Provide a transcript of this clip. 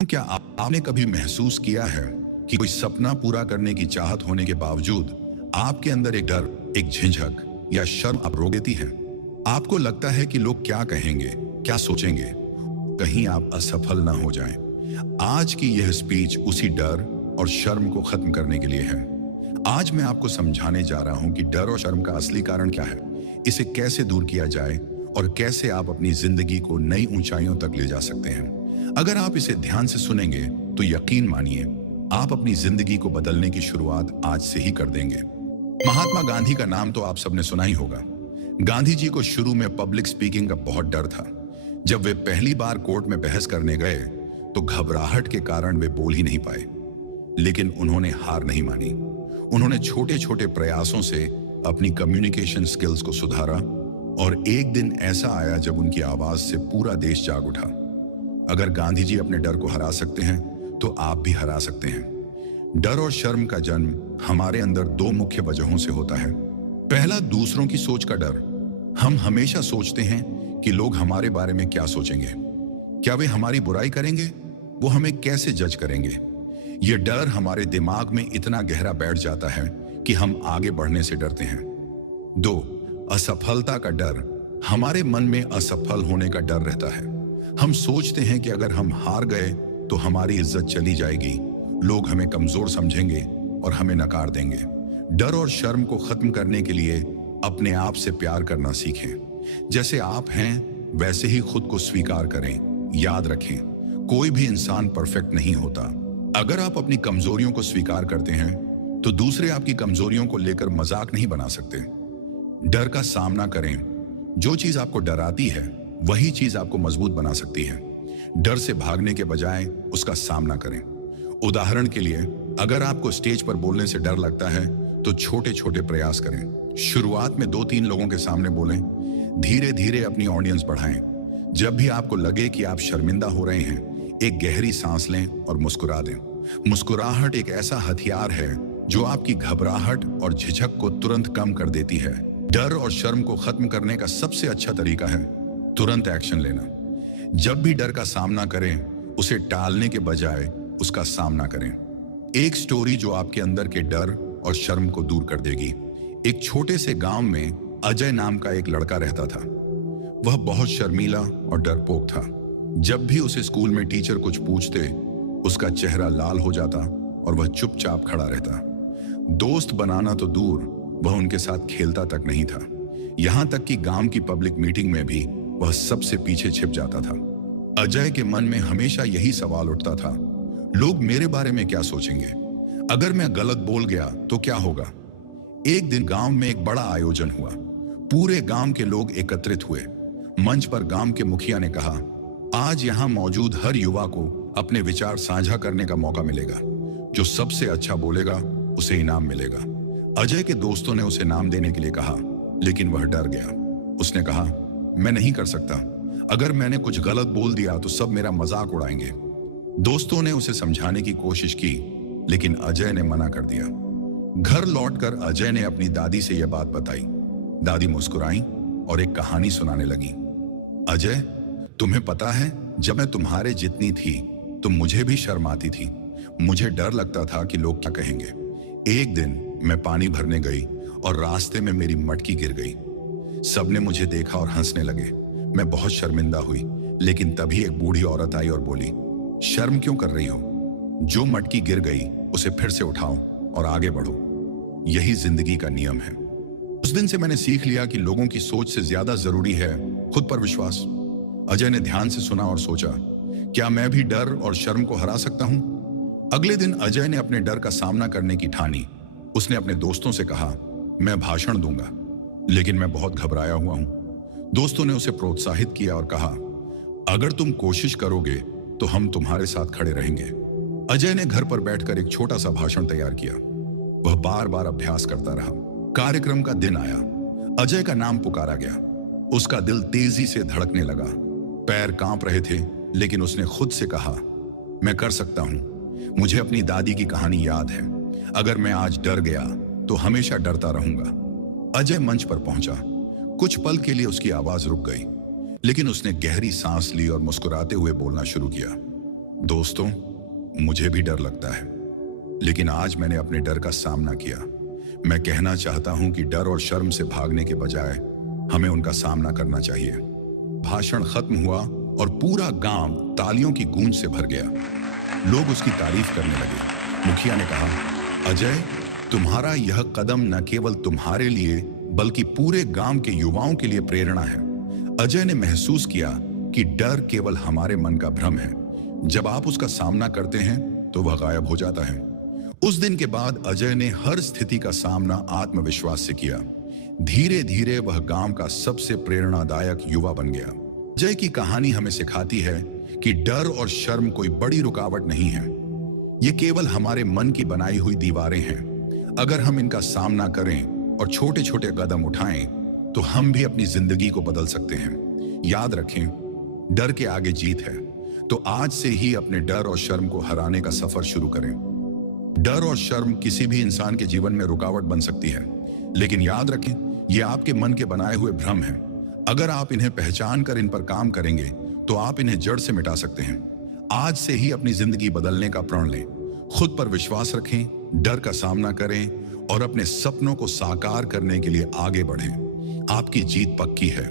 क्या आपने कभी महसूस किया है कि कोई सपना पूरा करने की चाहत होने के बावजूद आपके अंदर एक डर, एक झिझक या शर्म आप रोक देती है? आपको लगता है कि लोग क्या कहेंगे, क्या सोचेंगे, कहीं आप असफल ना हो जाएं। आज की यह स्पीच उसी डर और शर्म को खत्म करने के लिए है। आज मैं आपको समझाने जा रहा हूं कि डर और शर्म का असली कारण क्या है, इसे कैसे दूर किया जाए और कैसे आप अपनी जिंदगी को नई ऊंचाइयों तक ले जा सकते हैं। अगर आप इसे ध्यान से सुनेंगे तो यकीन मानिए आप अपनी जिंदगी को बदलने की शुरुआत आज से ही कर देंगे। महात्मा गांधी का नाम तो आप सबने सुना ही होगा। गांधी जी को शुरू में पब्लिक स्पीकिंग का बहुत डर था। जब वे पहली बार कोर्ट में बहस करने गए तो घबराहट के कारण वे बोल ही नहीं पाए, लेकिन उन्होंने हार नहीं मानी। उन्होंने छोटे छोटे प्रयासों से अपनी कम्युनिकेशन स्किल्स को सुधारा और एक दिन ऐसा आया जब उनकी आवाज से पूरा देश जाग उठा। अगर गांधी जी अपने डर को हरा सकते हैं तो आप भी हरा सकते हैं। डर और शर्म का जन्म हमारे अंदर दो मुख्य वजहों से होता है। पहला, दूसरों की सोच का डर। हम हमेशा सोचते हैं कि लोग हमारे बारे में क्या सोचेंगे, क्या वे हमारी बुराई करेंगे, वो हमें कैसे जज करेंगे। यह डर हमारे दिमाग में इतना गहरा बैठ जाता है कि हम आगे बढ़ने से डरते हैं। दो, असफलता का डर। हमारे मन में असफल होने का डर रहता है। हम सोचते हैं कि अगर हम हार गए तो हमारी इज्जत चली जाएगी, लोग हमें कमजोर समझेंगे और हमें नकार देंगे। डर और शर्म को खत्म करने के लिए अपने आप से प्यार करना सीखें। जैसे आप हैं वैसे ही खुद को स्वीकार करें। याद रखें, कोई भी इंसान परफेक्ट नहीं होता। अगर आप अपनी कमजोरियों को स्वीकार करते हैं तो दूसरे आपकी कमजोरियों को लेकर मजाक नहीं बना सकते। डर का सामना करें। जो चीज आपको डराती है वही चीज आपको मजबूत बना सकती है। डर से भागने के बजाय उसका सामना करें। उदाहरण के लिए, अगर आपको स्टेज पर बोलने से डर लगता है तो छोटे छोटे प्रयास करें। शुरुआत में 2-3 लोगों के सामने बोलें। धीरे धीरे अपनी ऑडियंस बढ़ाएं। जब भी आपको लगे कि आप शर्मिंदा हो रहे हैं, एक गहरी सांस लें और मुस्कुरा दें। मुस्कुराहट एक ऐसा हथियार है जो आपकी घबराहट और झिझक को तुरंत कम कर देती है। डर और शर्म को खत्म करने का सबसे अच्छा तरीका है तुरंत एक्शन लेना। जब भी डर का सामना करें, उसे टालने के बजाय उसका सामना करें। एक स्टोरी जो आपके अंदर के डर और शर्म को दूर कर देगी। एक छोटे से गांव में अजय नाम का एक लड़का रहता था। वह बहुत शर्मीला और डरपोक था। जब भी उसे स्कूल में टीचर कुछ पूछते, उसका चेहरा लाल हो जाता और वह चुपचाप खड़ा रहता। दोस्त बनाना तो दूर, वह उनके साथ खेलता तक नहीं था। यहां तक कि गांव की पब्लिक मीटिंग में भी वह सबसे पीछे छिप जाता था। अजय के मन में हमेशा यही सवाल उठता था, लोग मेरे बारे में क्या सोचेंगे? अगर मैं गलत बोल गया तो क्या होगा? एक दिन गांव में एक बड़ा आयोजन हुआ। पूरे गांव के लोग एकत्रित हुए। मंच पर गांव के मुखिया ने कहा, आज यहां मौजूद हर युवा को अपने विचार साझा करने का मौका मिलेगा। जो सबसे अच्छा बोलेगा उसे इनाम मिलेगा। अजय के दोस्तों ने उसे नाम देने के लिए कहा, लेकिन वह डर गया। उसने कहा, मैं नहीं कर सकता। अगर मैंने कुछ गलत बोल दिया तो सब मेरा मजाक उड़ाएंगे। दोस्तों ने उसे समझाने की कोशिश की, लेकिन अजय ने मना कर दिया। घर लौटकर अजय ने अपनी दादी से यह बात बताई। दादी मुस्कुराई और एक कहानी सुनाने लगी। अजय, तुम्हें पता है, जब मैं तुम्हारे जितनी थी तो मुझे भी शर्म आती थी। मुझे डर लगता था कि लोग क्या कहेंगे। एक दिन मैं पानी भरने गई और रास्ते में मेरी मटकी गिर गई। सबने मुझे देखा और हंसने लगे। मैं बहुत शर्मिंदा हुई, लेकिन तभी एक बूढ़ी औरत आई और बोली, शर्म क्यों कर रही हो? जो मटकी गिर गई उसे फिर से उठाओ और आगे बढ़ो। यही जिंदगी का नियम है। उस दिन से मैंने सीख लिया कि लोगों की सोच से ज्यादा जरूरी है खुद पर विश्वास। अजय ने ध्यान से सुना और सोचा, क्या मैं भी डर और शर्म को हरा सकता हूं? अगले दिन अजय ने अपने डर का सामना करने की ठानी। उसने अपने दोस्तों से कहा, मैं भाषण दूंगा, लेकिन मैं बहुत घबराया हुआ हूं। दोस्तों ने उसे प्रोत्साहित किया और कहा, अगर तुम कोशिश करोगे तो हम तुम्हारे साथ खड़े रहेंगे। अजय ने घर पर बैठकर एक छोटा सा भाषण तैयार किया। वह बार बार अभ्यास करता रहा। कार्यक्रम का दिन आया। अजय का नाम पुकारा गया। उसका दिल तेजी से धड़कने लगा। पैर कांप रहे थे, लेकिन उसने खुद से कहा, मैं कर सकता हूं। मुझे अपनी दादी की कहानी याद है। अगर मैं आज डर गया तो हमेशा डरता रहूंगा। अजय मंच पर पहुंचा। कुछ पल के लिए उसकी आवाज रुक गई, लेकिन उसने गहरी सांस ली और मुस्कुराते हुए बोलना शुरू किया। दोस्तों, मुझे भी डर लगता है, लेकिन आज मैंने अपने डर का सामना किया। मैं कहना चाहता हूं कि डर और शर्म से भागने के बजाय हमें उनका सामना करना चाहिए। भाषण खत्म हुआ और पूरा गांव तालियों की गूंज से भर गया। लोग उसकी तारीफ करने लगे। मुखिया ने कहा, अजय, तुम्हारा यह कदम न केवल तुम्हारे लिए बल्कि पूरे गांव के युवाओं के लिए प्रेरणा है। अजय ने महसूस किया कि डर केवल हमारे मन का भ्रम है। जब आप उसका सामना करते हैं तो वह गायब हो जाता है। उस दिन के बाद अजय ने हर स्थिति का सामना आत्मविश्वास से किया। धीरे धीरे वह गांव का सबसे प्रेरणादायक युवा बन गया। अजय की कहानी हमें सिखाती है कि डर और शर्म कोई बड़ी रुकावट नहीं है। ये केवल हमारे मन की बनाई हुई दीवारें हैं। अगर हम इनका सामना करें और छोटे छोटे कदम उठाएं तो हम भी अपनी जिंदगी को बदल सकते हैं। याद रखें, डर के आगे जीत है। तो आज से ही अपने डर और शर्म को हराने का सफर शुरू करें। डर और शर्म किसी भी इंसान के जीवन में रुकावट बन सकती है, लेकिन याद रखें, ये आपके मन के बनाए हुए भ्रम हैं। अगर आप इन्हें पहचान कर इन पर काम करेंगे तो आप इन्हें जड़ से मिटा सकते हैं। आज से ही अपनी जिंदगी बदलने का प्रण लें। खुद पर विश्वास रखें, डर का सामना करें और अपने सपनों को साकार करने के लिए आगे बढ़ें। आपकी जीत पक्की है।